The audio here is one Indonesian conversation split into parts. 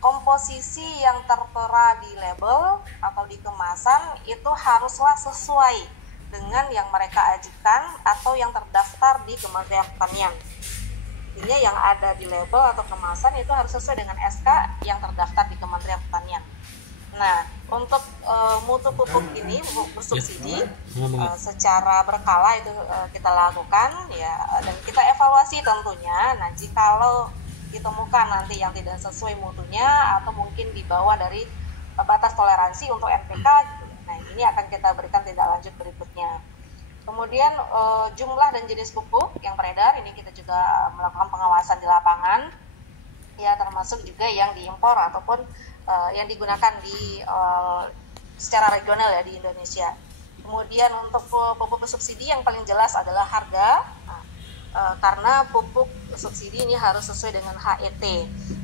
komposisi yang tertera di label atau di kemasan itu haruslah sesuai dengan yang mereka ajukan atau yang terdaftar di Kementerian Pertanian. Artinya yang ada di label atau kemasan itu harus sesuai dengan SK yang terdaftar di Kementerian Pertanian. Nah, untuk mutu pupuk ini, pupuk bersubsidi, secara berkala itu kita lakukan ya, dan kita evaluasi tentunya. Nah, jikalau ditemukan nanti yang tidak sesuai mutunya atau mungkin di bawah dari batas toleransi untuk NPK gitu. Nah, ini akan kita berikan tindak lanjut berikutnya. Kemudian jumlah dan jenis pupuk yang beredar ini kita juga melakukan pengawasan di lapangan ya, termasuk juga yang diimpor ataupun yang digunakan di secara regional ya di Indonesia. Kemudian untuk pupuk subsidi yang paling jelas adalah harga. Nah, karena pupuk subsidi ini harus sesuai dengan HET.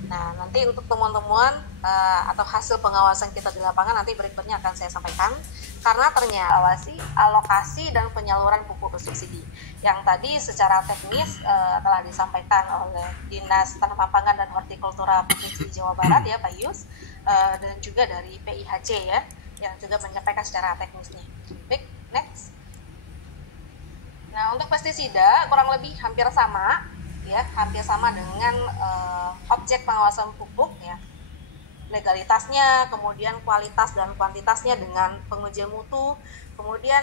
Nah, nanti untuk temuan-temuan atau hasil pengawasan kita di lapangan nanti berikutnya akan saya sampaikan. Karena ternyata alokasi dan penyaluran pupuk bersubsidi yang tadi secara teknis telah disampaikan oleh Dinas Tanaman Pangan dan Hortikultura Provinsi Jawa Barat ya, Pak Yus, dan juga dari PIHC ya, yang juga menyampaikan secara teknisnya. Baik, next. Nah, untuk pestisida kurang lebih hampir sama ya, hampir sama dengan objek pengawasan pupuk ya. Legalitasnya, kemudian kualitas dan kuantitasnya dengan pengujian mutu, kemudian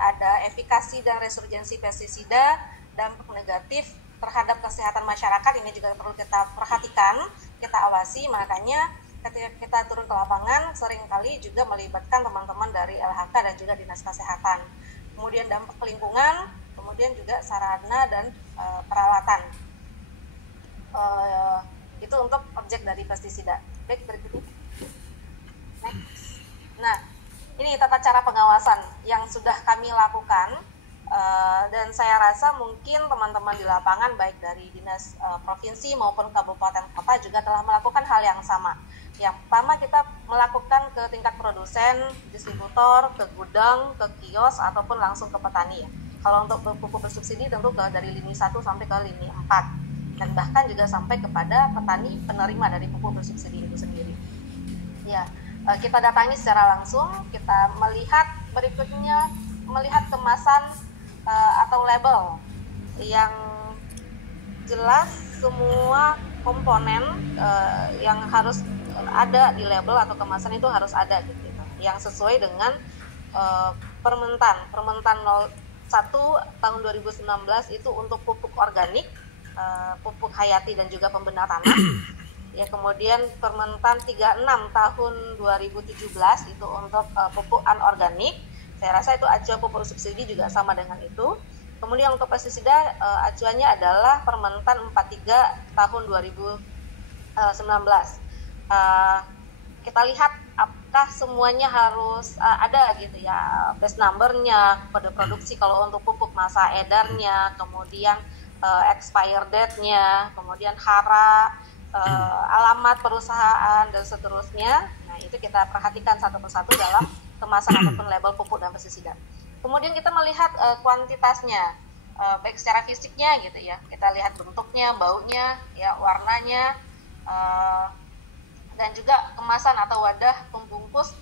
ada efikasi dan resurgensi pestisida, dampak negatif terhadap kesehatan masyarakat ini juga perlu kita perhatikan, kita awasi. Makanya ketika kita turun ke lapangan seringkali juga melibatkan teman-teman dari LHK dan juga Dinas Kesehatan. Kemudian dampak lingkungan, kemudian juga sarana dan peralatan. Itu untuk objek dari pestisida. Baik, berikutnya. Next. Nah, ini tata cara pengawasan yang sudah kami lakukan, dan saya rasa mungkin teman-teman di lapangan baik dari dinas provinsi maupun kabupaten kota juga telah melakukan hal yang sama. Yang pertama, kita melakukan ke tingkat produsen, distributor, ke gudang, ke kios ataupun langsung ke petani ya. Kalau untuk pupuk bersubsidi tentu dari lini 1 sampai ke lini 4. Dan bahkan juga sampai kepada petani penerima dari pupuk bersubsidi itu sendiri. Ya, kita datangi secara langsung, kita melihat berikutnya, melihat kemasan atau label yang jelas semua komponen yang harus ada di label atau kemasan itu harus ada gitu, yang sesuai dengan Permentan 01 tahun 2019 itu untuk pupuk organik, pupuk hayati dan juga pembenar tanah. Ya, kemudian Permentan 36 tahun 2017 itu untuk pupuk anorganik. Saya rasa itu acuan pupuk subsidi juga sama dengan itu. Kemudian untuk pestisida acuannya adalah Permentan 43 tahun 2019. Kita lihat apakah semuanya harus ada gitu ya, batch number-nya, kode produksi kalau untuk pupuk, masa edarnya, kemudian expire date-nya, kemudian hara, alamat perusahaan dan seterusnya. Nah, itu kita perhatikan satu persatu dalam kemasan ataupun label pupuk dan pestisida. Kemudian kita melihat kuantitasnya, baik secara fisiknya gitu ya. Kita lihat bentuknya, baunya, ya, warnanya, dan juga kemasan atau wadah pembungkus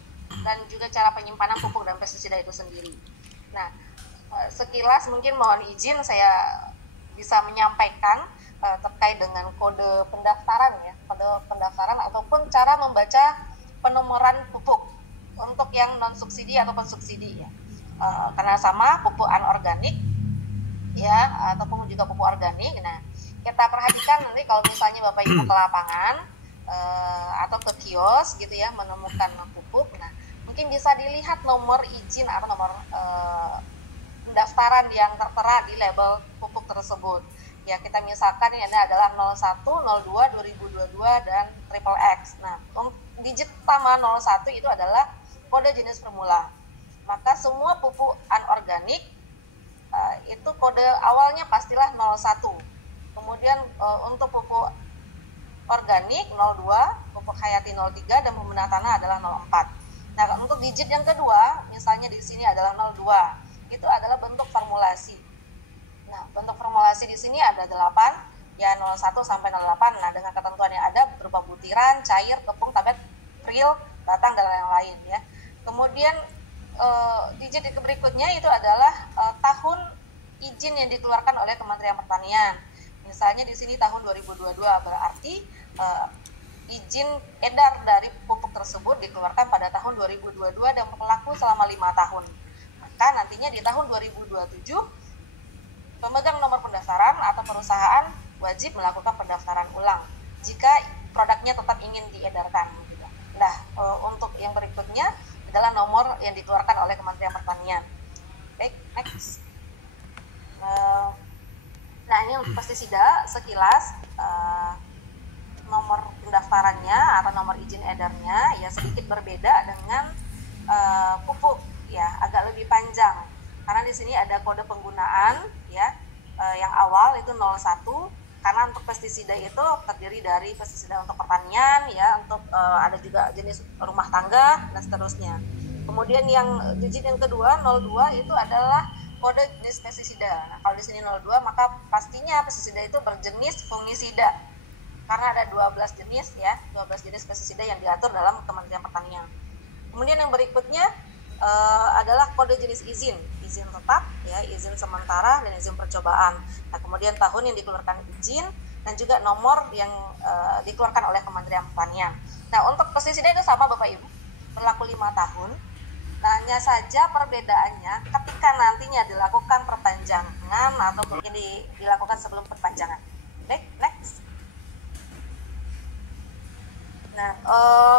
dan juga cara penyimpanan pupuk dan pestisida itu sendiri. Nah, sekilas mungkin mohon izin saya bisa menyampaikan terkait dengan kode pendaftaran ya, kode pendaftaran ataupun cara membaca penomoran pupuk untuk yang non subsidi ataupun subsidi ya, karena sama pupuk anorganik ya ataupun juga pupuk organik. Nah, kita perhatikan nanti kalau misalnya Bapak Ibu ke lapangan atau ke kios gitu ya menemukan pupuk, nah mungkin bisa dilihat nomor izin atau nomor pendaftaran yang tertera di label pupuk tersebut. Ya, kita misalkan ini adalah 01, 02, 2022 dan triple X. Nah, digit pertama 01 itu adalah kode jenis formula. Maka semua pupuk anorganik itu kode awalnya pastilah 01. Kemudian untuk pupuk organik 02, pupuk hayati 03 dan pembenar tanah adalah 04. Nah, untuk digit yang kedua misalnya di sini adalah 02. Itu adalah bentuk formulasi. Nah, bentuk formulasi di sini ada 8, ya 01 sampai 08. Nah, dengan ketentuan yang ada berupa butiran, cair, tepung, tablet, pril, batang, dan lain-lain ya. Kemudian izin berikutnya itu adalah tahun izin yang dikeluarkan oleh Kementerian Pertanian. Misalnya di sini tahun 2022, berarti izin edar dari pupuk tersebut dikeluarkan pada tahun 2022 dan berlaku selama 5 tahun. Maka nantinya di tahun 2027 pemegang nomor pendaftaran atau perusahaan wajib melakukan pendaftaran ulang jika produknya tetap ingin diedarkan. Nah, untuk yang berikutnya adalah nomor yang dikeluarkan oleh Kementerian Pertanian. Baik, next. Nah, ini untuk pestisida sekilas nomor pendaftarannya atau nomor izin edarnya ya sedikit berbeda dengan pupuk ya, agak lebih panjang karena di sini ada kode penggunaan ya, yang awal itu 01 karena untuk pestisida itu terdiri dari pestisida untuk pertanian ya, untuk ada juga jenis rumah tangga dan seterusnya. Kemudian yang izin yang kedua 02 itu adalah kode jenis pestisida. Nah, kalau di sini 02 maka pastinya pestisida itu berjenis fungisida. Karena ada 12 jenis ya, 12 jenis pestisida yang diatur dalam Kementerian Pertanian. Kemudian yang berikutnya adalah kode jenis izin tetap ya, izin sementara dan izin percobaan. Nah, kemudian tahun yang dikeluarkan izin dan juga nomor yang dikeluarkan oleh Kementerian Pertanian. Nah, untuk pestisida itu sama Bapak Ibu, berlaku 5 tahun. Nah, hanya saja perbedaannya ketika nantinya dilakukan perpanjangan atau mungkin dilakukan sebelum perpanjangan. Baik, next. Nah,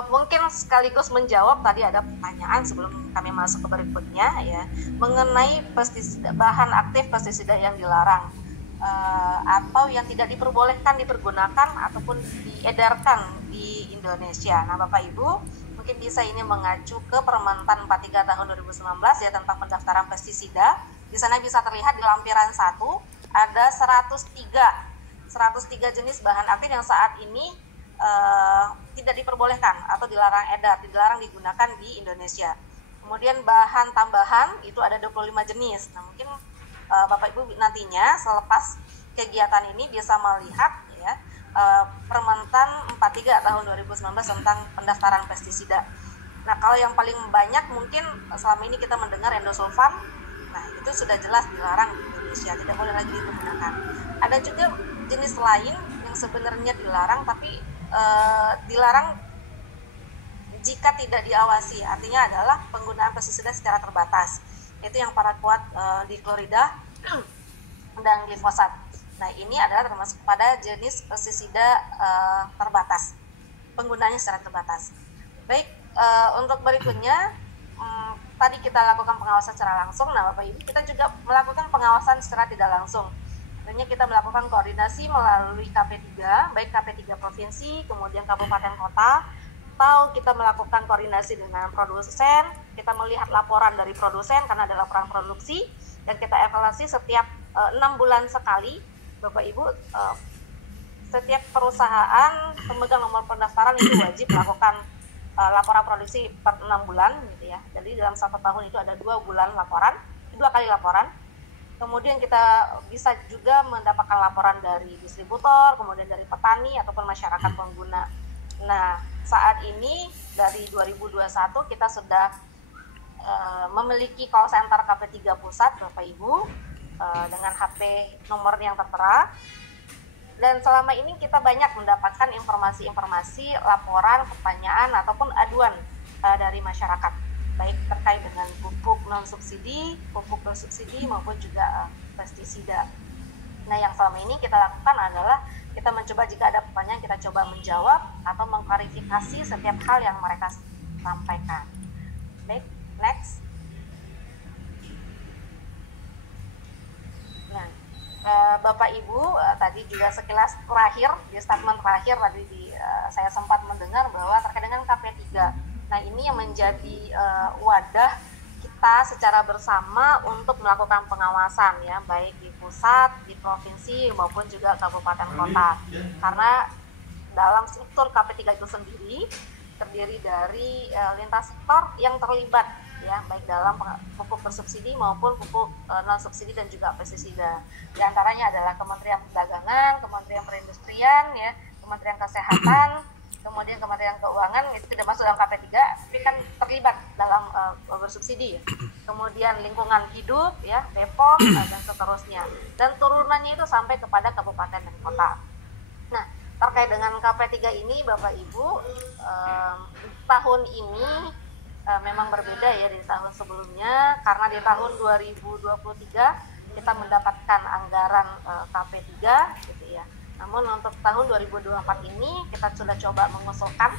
mungkin sekaligus menjawab tadi ada pertanyaan sebelum kami masuk ke berikutnya ya, mengenai pestisida, bahan aktif pestisida yang dilarang atau yang tidak diperbolehkan dipergunakan ataupun diedarkan di Indonesia. Nah, Bapak Ibu mungkin bisa ini mengacu ke Permentan 43 tahun 2019 ya tentang pendaftaran pestisida. Di sana bisa terlihat di lampiran 1 ada 103 jenis bahan aktif yang saat ini tidak diperbolehkan atau dilarang edar, dilarang digunakan di Indonesia. Kemudian bahan tambahan itu ada 25 jenis. Nah, mungkin Bapak Ibu nantinya selepas kegiatan ini bisa melihat ya, Permentan 43 tahun 2019 tentang pendaftaran pestisida. Nah, kalau yang paling banyak mungkin selama ini kita mendengar endosulfan. Nah, itu sudah jelas dilarang di Indonesia, tidak boleh lagi digunakan. Ada juga jenis lain yang sebenarnya dilarang tapi dilarang jika tidak diawasi, artinya adalah penggunaan pestisida secara terbatas. Itu yang paraquat di klorida dan glifosat. Nah, ini adalah termasuk pada jenis pestisida terbatas, penggunaannya secara terbatas. Baik, untuk berikutnya tadi kita lakukan pengawasan secara langsung. Nah, Bapak Ibu, kita juga melakukan pengawasan secara tidak langsung. Tentunya kita melakukan koordinasi melalui KP3, baik KP3 provinsi, kemudian kabupaten kota, atau kita melakukan koordinasi dengan produsen. Kita melihat laporan dari produsen karena ada laporan produksi, dan kita evaluasi setiap 6 bulan sekali. Bapak Ibu, setiap perusahaan pemegang nomor pendaftaran itu wajib melakukan laporan produksi per 6 bulan gitu ya. Jadi dalam 1 tahun itu ada 2 bulan laporan, 2 kali laporan. Kemudian kita bisa juga mendapatkan laporan dari distributor, kemudian dari petani ataupun masyarakat pengguna. Nah, saat ini dari 2021 kita sudah memiliki call center KP3 Pusat, Bapak Ibu, dengan HP nomor yang tertera. Dan selama ini kita banyak mendapatkan informasi-informasi, laporan, pertanyaan, ataupun aduan dari masyarakat, baik terkait dengan pupuk non-subsidi, pupuk bersubsidi, maupun juga pestisida. Nah, yang selama ini kita lakukan adalah kita mencoba jika ada pertanyaan, kita coba menjawab atau mengklarifikasi setiap hal yang mereka sampaikan. Baik, next. Nah, Bapak Ibu, tadi juga sekilas terakhir, di statement terakhir tadi saya sempat mendengar bahwa terkait dengan KP3. Nah, ini yang menjadi wadah kita secara bersama untuk melakukan pengawasan ya, baik di pusat, di provinsi maupun juga kabupaten kota. Karena dalam struktur KP3 itu sendiri terdiri dari lintas sektor yang terlibat ya, baik dalam pupuk bersubsidi maupun pupuk non subsidi dan juga pestisida. Di antaranya adalah Kementerian Perdagangan, Kementerian Perindustrian ya, Kementerian Kesehatan, kemudian Kementerian Keuangan, itu tidak masuk dalam KP3 tapi kan terlibat dalam bersubsidi ya. Kemudian lingkungan hidup ya, BPOM dan seterusnya, dan turunannya itu sampai kepada kabupaten dan kota. Nah, terkait dengan KP3 ini Bapak Ibu, tahun ini memang berbeda ya di tahun sebelumnya, karena di tahun 2023 kita mendapatkan anggaran KP3 gitu ya. Namun untuk tahun 2024 ini kita sudah coba mengusulkan,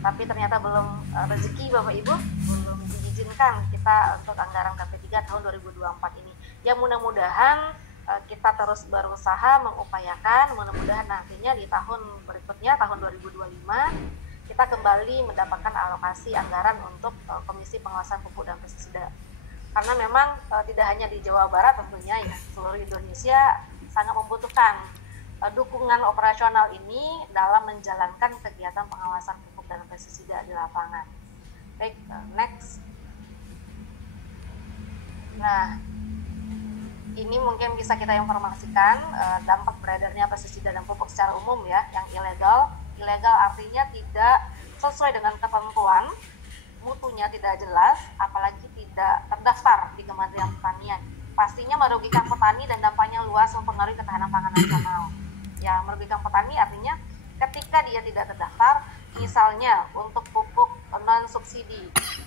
tapi ternyata belum rezeki Bapak Ibu, belum diizinkan kita untuk anggaran KP3 tahun 2024 ini. Ya mudah-mudahan kita terus berusaha mengupayakan, mudah-mudahan nantinya di tahun berikutnya, tahun 2025, kita kembali mendapatkan alokasi anggaran untuk Komisi Pengawasan Pupuk dan Pestisida. Karena memang tidak hanya di Jawa Barat tentunya ya, seluruh Indonesia sangat membutuhkan dukungan operasional ini dalam menjalankan kegiatan pengawasan pupuk dan pestisida di lapangan. Baik, next. Nah, ini mungkin bisa kita informasikan dampak beredarnya pestisida dan pupuk secara umum ya, yang ilegal. Ilegal artinya tidak sesuai dengan ketentuan, mutunya tidak jelas, apalagi tidak terdaftar di Kementerian Pertanian. Pastinya merugikan petani dan dampaknya luas, mempengaruhi ketahanan pangan nasional. Ya, merugikan petani artinya ketika dia tidak terdaftar, misalnya untuk pupuk non subsidi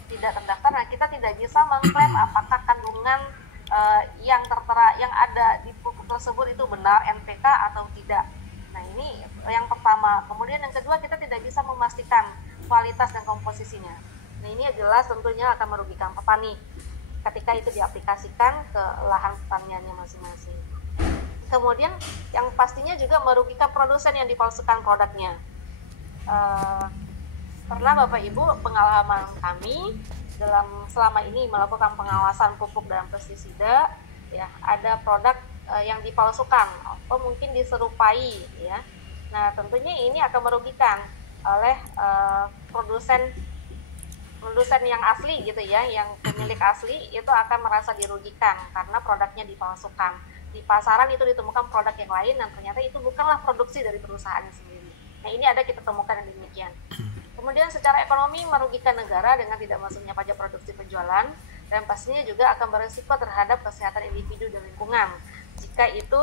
tidak terdaftar, nah kita tidak bisa mengklaim apakah kandungan yang tertera yang ada di pupuk tersebut itu benar NPK atau tidak. Nah, ini yang pertama. Kemudian yang kedua, kita tidak bisa memastikan kualitas dan komposisinya. Nah, ini jelas tentunya akan merugikan petani ketika itu diaplikasikan ke lahan pertaniannya masing-masing. Kemudian yang pastinya juga merugikan produsen yang dipalsukan produknya. Pernah Bapak Ibu, pengalaman kami selama ini melakukan pengawasan pupuk dan pestisida ya, ada produk yang dipalsukan atau mungkin diserupai ya. Nah, tentunya ini akan merugikan oleh produsen yang asli gitu ya, yang pemilik asli itu akan merasa dirugikan karena produknya dipalsukan. Di pasaran itu ditemukan produk yang lain dan ternyata itu bukanlah produksi dari perusahaannya sendiri. Nah, ini ada kita temukan yang demikian. Kemudian secara ekonomi merugikan negara dengan tidak masuknya pajak produksi penjualan, dan pastinya juga akan berisiko terhadap kesehatan individu dan lingkungan jika itu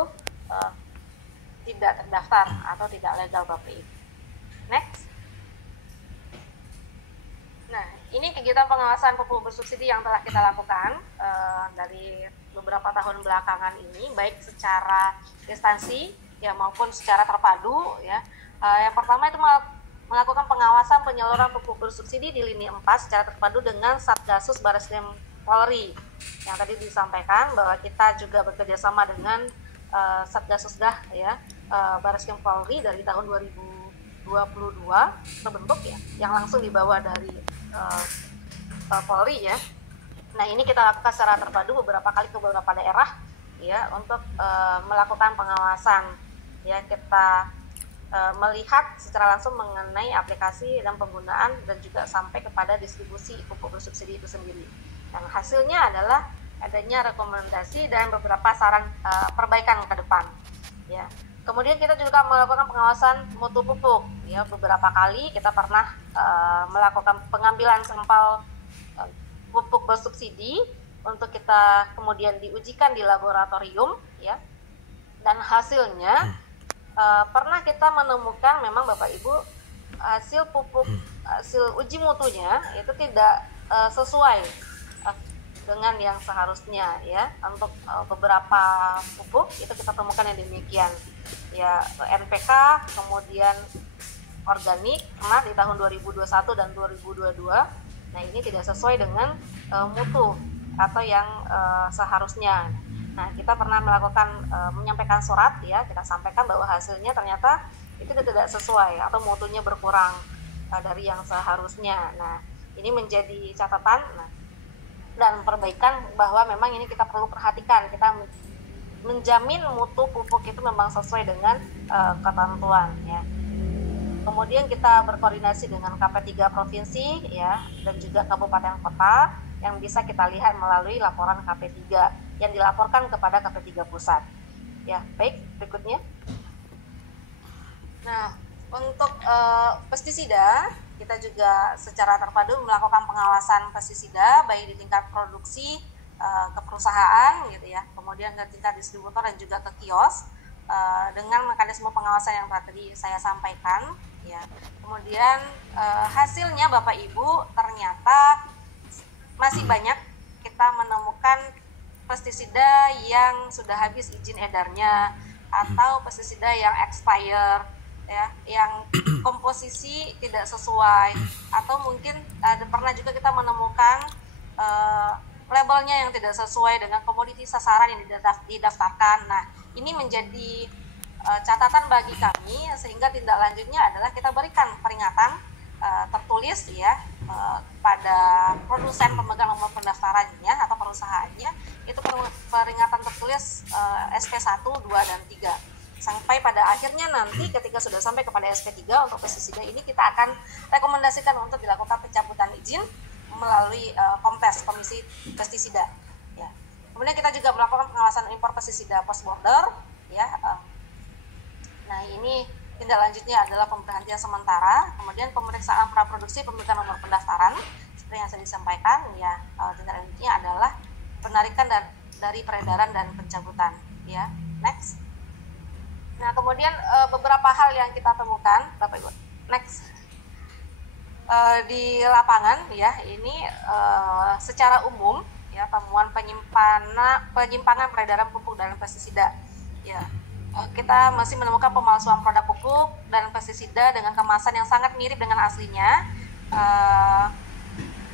tidak terdaftar atau tidak legal Bapak Ibu. Next. Nah, ini kegiatan pengawasan pupuk bersubsidi yang telah kita lakukan dari beberapa tahun belakangan ini, baik secara instansi ya maupun secara terpadu ya. Yang pertama itu melakukan pengawasan penyaluran pupuk bersubsidi di lini 4 secara terpadu dengan Satgasus Bareskrim Polri. Yang tadi disampaikan bahwa kita juga bekerja sama dengan Satgasusdah ya, Bareskrim Polri dari tahun 2022 terbentuk ya, yang langsung dibawa dari Polri ya. Nah, ini kita lakukan secara terpadu beberapa kali ke beberapa daerah ya untuk melakukan pengawasan ya. Kita melihat secara langsung mengenai aplikasi dan penggunaan dan juga sampai kepada distribusi pupuk bersubsidi itu sendiri. Dan hasilnya adalah adanya rekomendasi dan beberapa saran perbaikan ke depan ya. Kemudian kita juga melakukan pengawasan mutu pupuk ya. Beberapa kali kita pernah melakukan pengambilan sampel pupuk bersubsidi untuk kita kemudian diujikan di laboratorium ya. Dan hasilnya pernah kita menemukan memang Bapak Ibu hasil pupuk, hasil uji mutunya itu tidak sesuai dengan yang seharusnya ya. Untuk beberapa pupuk itu kita temukan yang demikian ya, NPK kemudian organik pernah di tahun 2021 dan 2022. Nah, ini tidak sesuai dengan mutu atau yang seharusnya. Nah, kita pernah melakukan menyampaikan surat ya, kita sampaikan bahwa hasilnya ternyata itu tidak sesuai atau mutunya berkurang dari yang seharusnya. Nah, ini menjadi catatan dan perbaikan bahwa memang ini kita perlu perhatikan, kita menjamin mutu pupuk itu memang sesuai dengan ketentuan ya. Kemudian kita berkoordinasi dengan KP3 provinsi ya, dan juga kabupaten kota yang bisa kita lihat melalui laporan KP3 yang dilaporkan kepada KP3 pusat. Ya, baik, berikutnya. Nah, untuk pestisida, kita juga secara terpadu melakukan pengawasan pestisida baik di tingkat produksi ke perusahaan gitu ya, kemudian ke tingkat distributor dan juga ke kios dengan mekanisme pengawasan yang tadi saya sampaikan ya. Kemudian hasilnya Bapak Ibu ternyata masih banyak kita menemukan pestisida yang sudah habis izin edarnya atau pestisida yang expire ya, yang komposisi tidak sesuai, atau mungkin pernah juga kita menemukan labelnya yang tidak sesuai dengan komoditi sasaran yang didaftarkan. Nah, ini menjadi catatan bagi kami, sehingga tindak lanjutnya adalah kita berikan peringatan tertulis ya pada produsen pemegang nomor pendaftarannya atau perusahaannya, itu peringatan tertulis SP1, 2, dan 3. Sampai pada akhirnya nanti ketika sudah sampai kepada SP3 untuk pestisida ini, kita akan rekomendasikan untuk dilakukan pencabutan izin melalui KOMPES, Komisi Pestisida ya. Kemudian kita juga melakukan pengawasan impor pestisida post border ya. Nah, ini tindak lanjutnya adalah pemberhentian sementara, kemudian pemeriksaan praproduksi pemegang nomor pendaftaran seperti yang saya disampaikan ya. Tindak lanjutnya adalah penarikan dari peredaran dan pencabutan ya. Next. Nah, kemudian beberapa hal yang kita temukan, Bapak Ibu. Next. Di lapangan ya, ini secara umum ya, temuan penyimpangan peredaran pupuk dan pestisida ya. Kita masih menemukan pemalsuan produk pupuk dan pestisida dengan kemasan yang sangat mirip dengan aslinya.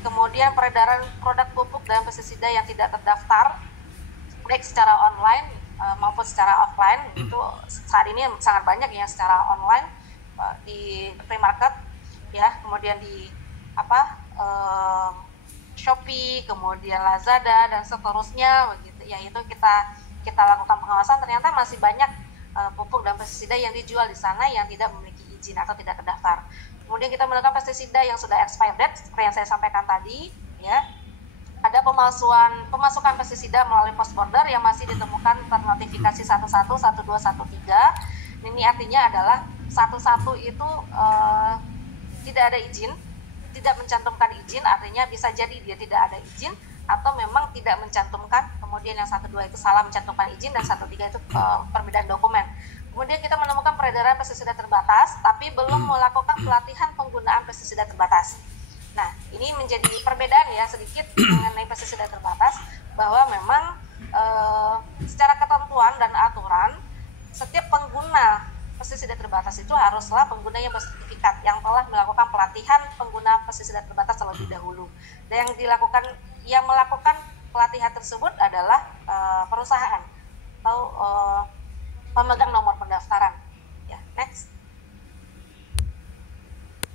Kemudian peredaran produk pupuk dan pestisida yang tidak terdaftar baik secara online maupun secara offline, itu saat ini sangat banyak yang secara online di free market ya, kemudian di Shopee, kemudian Lazada dan seterusnya begitu ya. Itu kita lakukan pengawasan, ternyata masih banyak pupuk dan pestisida yang dijual di sana yang tidak memiliki izin atau tidak terdaftar. Kemudian kita menemukan pestisida yang sudah expired date seperti yang saya sampaikan tadi ya. Ada pemasukan pestisida melalui post border yang masih ditemukan ternotifikasi 11, 12, 13. Ini artinya adalah 11 itu tidak ada izin, tidak mencantumkan izin, artinya bisa jadi dia tidak ada izin atau memang tidak mencantumkan. Kemudian yang 12 itu salah mencantumkan izin, dan 13 itu perbedaan dokumen. Kemudian kita menemukan peredaran pestisida terbatas tapi belum melakukan pelatihan penggunaan pestisida terbatas. Nah, ini menjadi perbedaan ya sedikit mengenai pestisida terbatas, bahwa memang secara ketentuan dan aturan setiap pengguna pestisida terbatas itu haruslah pengguna yang bersertifikat yang telah melakukan pelatihan pengguna pestisida terbatas terlebih dahulu. Dan yang melakukan pelatihan tersebut adalah perusahaan atau pemegang nomor pendaftaran